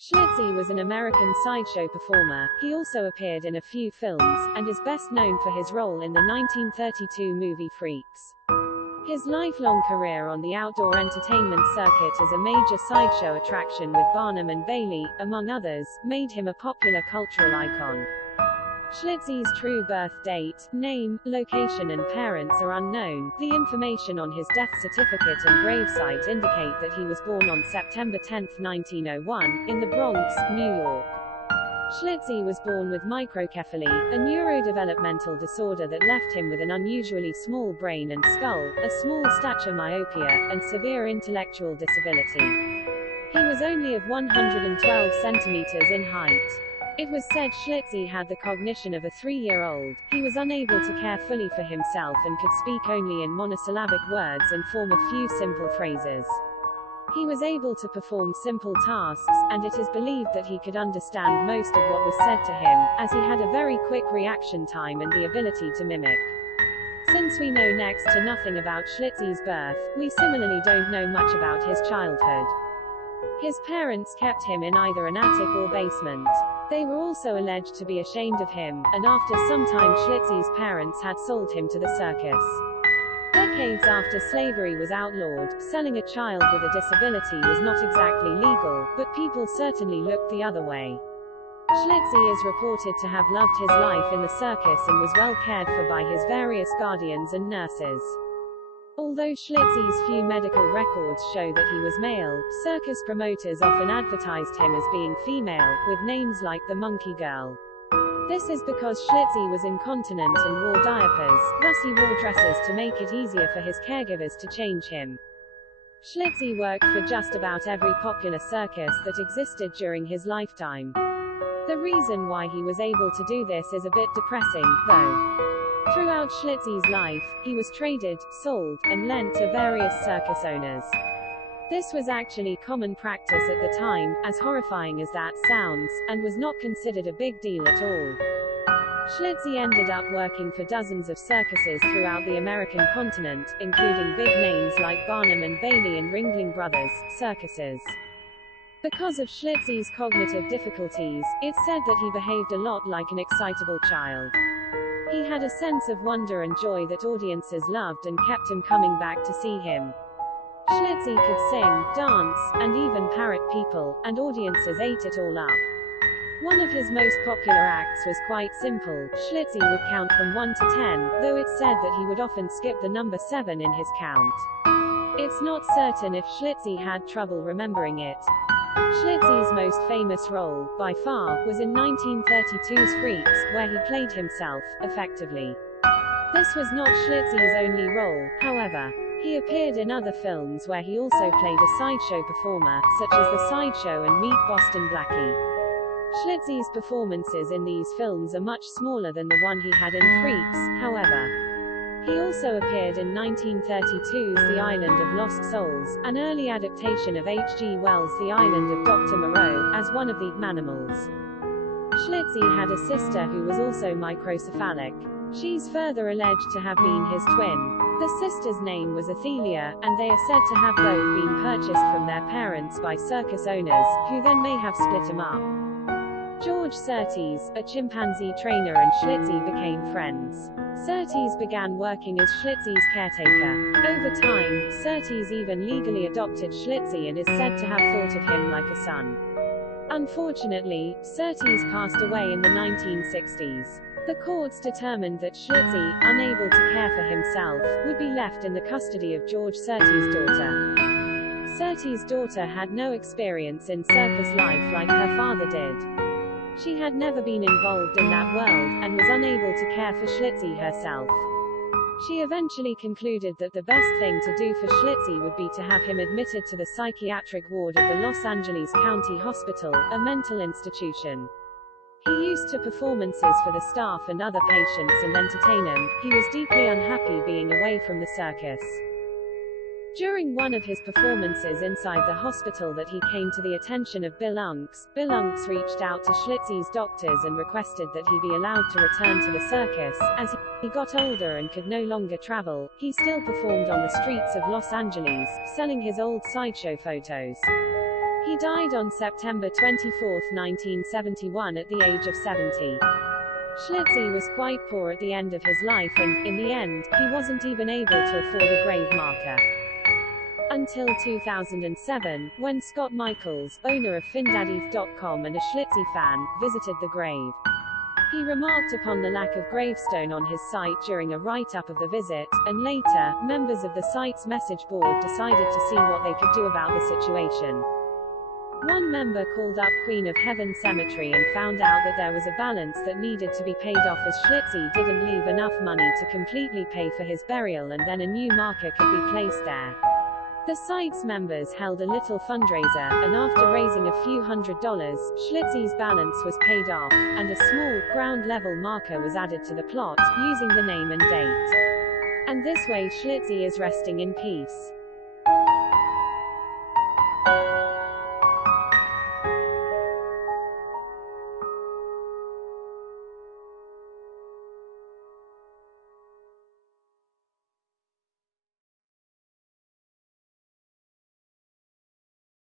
Schlitzie was an American sideshow performer. He also appeared in a few films, and is best known for his role in the 1932 movie Freaks. His lifelong career on the outdoor entertainment circuit as a major sideshow attraction with Barnum and Bailey, among others, made him a popular cultural icon. Schlitzie's true birth date, name, location and parents are unknown. The information on his death certificate and gravesite indicate that he was born on September 10, 1901, in the Bronx, New York. Schlitzie was born with microcephaly, a neurodevelopmental disorder that left him with an unusually small brain and skull, a small stature myopia, and severe intellectual disability. He was only of 112 centimeters in height. It was said Schlitzie had the cognition of a 3-year-old. He was unable to care fully for himself and could speak only in monosyllabic words and form a few simple phrases. He was able to perform simple tasks, and it is believed that he could understand most of what was said to him, as he had a very quick reaction time and the ability to mimic. Since we know next to nothing about Schlitzie's birth, we similarly don't know much about his childhood. His parents kept him in either an attic or basement. They were also alleged to be ashamed of him, and after some time Schlitzie's parents had sold him to the circus. Decades after slavery was outlawed, selling a child with a disability was not exactly legal, but people certainly looked the other way. Schlitzie is reported to have loved his life in the circus and was well cared for by his various guardians and nurses. Although Schlitzie's few medical records show that he was male, circus promoters often advertised him as being female, with names like the Monkey Girl. This is because Schlitzie was incontinent and wore diapers, thus he wore dresses to make it easier for his caregivers to change him. Schlitzie worked for just about every popular circus that existed during his lifetime. The reason why he was able to do this is a bit depressing, though. Throughout Schlitzie's life, he was traded, sold, and lent to various circus owners. This was actually common practice at the time, as horrifying as that sounds, and was not considered a big deal at all. Schlitzie ended up working for dozens of circuses throughout the American continent, including big names like Barnum and Bailey and Ringling Brothers circuses. Because of Schlitzie's cognitive difficulties, it's said that he behaved a lot like an excitable child. He had a sense of wonder and joy that audiences loved and kept him coming back to see him. Schlitzie could sing, dance, and even parrot people, and audiences ate it all up. One of his most popular acts was quite simple. Schlitzie would count from 1 to 10, though it's said that he would often skip the number 7 in his count. It's not certain if Schlitzie had trouble remembering it. Schlitzie's most famous role, by far, was in 1932's Freaks, where he played himself, effectively. This was not Schlitzie's only role, however. He appeared in other films where he also played a sideshow performer, such as The Sideshow and Meet Boston Blackie. Schlitzie's performances in these films are much smaller than the one he had in Freaks, however. He also appeared in 1932's The Island of Lost Souls, an early adaptation of H.G. Wells' The Island of Dr. Moreau, as one of the Manimals. Schlitzie had a sister who was also microcephalic. She's further alleged to have been his twin. The sister's name was Athelia, and they are said to have both been purchased from their parents by circus owners, who then may have split them up. George Surtees, a chimpanzee trainer, and Schlitzie became friends. Surtees began working as Schlitzie's caretaker. Over time, Surtees even legally adopted Schlitzie and is said to have thought of him like a son. Unfortunately, Surtees passed away in the 1960s. The courts determined that Schlitzie, unable to care for himself, would be left in the custody of George Surtees' daughter. Surtees' daughter had no experience in circus life like her father did. She had never been involved in that world, and was unable to care for Schlitzie herself. She eventually concluded that the best thing to do for Schlitzie would be to have him admitted to the psychiatric ward of the Los Angeles County Hospital, a mental institution. He used to performances for the staff and other patients and entertain them. He was deeply unhappy being away from the circus. During one of his performances inside the hospital that he came to the attention of Bill Unks. Bill Unks reached out to Schlitzie's doctors and requested that he be allowed to return to the circus. As he got older and could no longer travel, he still performed on the streets of Los Angeles, selling his old sideshow photos. He died on September 24, 1971 at the age of 70. Schlitzie was quite poor at the end of his life and, in the end, he wasn't even able to afford a grave marker. Until 2007, when Scott Michaels, owner of FinDaddies.com and a Schlitzie fan, visited the grave. He remarked upon the lack of gravestone on his site during a write-up of the visit, and later, members of the site's message board decided to see what they could do about the situation. One member called up Queen of Heaven Cemetery and found out that there was a balance that needed to be paid off as Schlitzie didn't leave enough money to completely pay for his burial, and then a new marker could be placed there. The site's members held a little fundraiser, and after raising a few $100s, Schlitzie's balance was paid off, and a small, ground-level marker was added to the plot, using the name and date. And this way Schlitzie is resting in peace.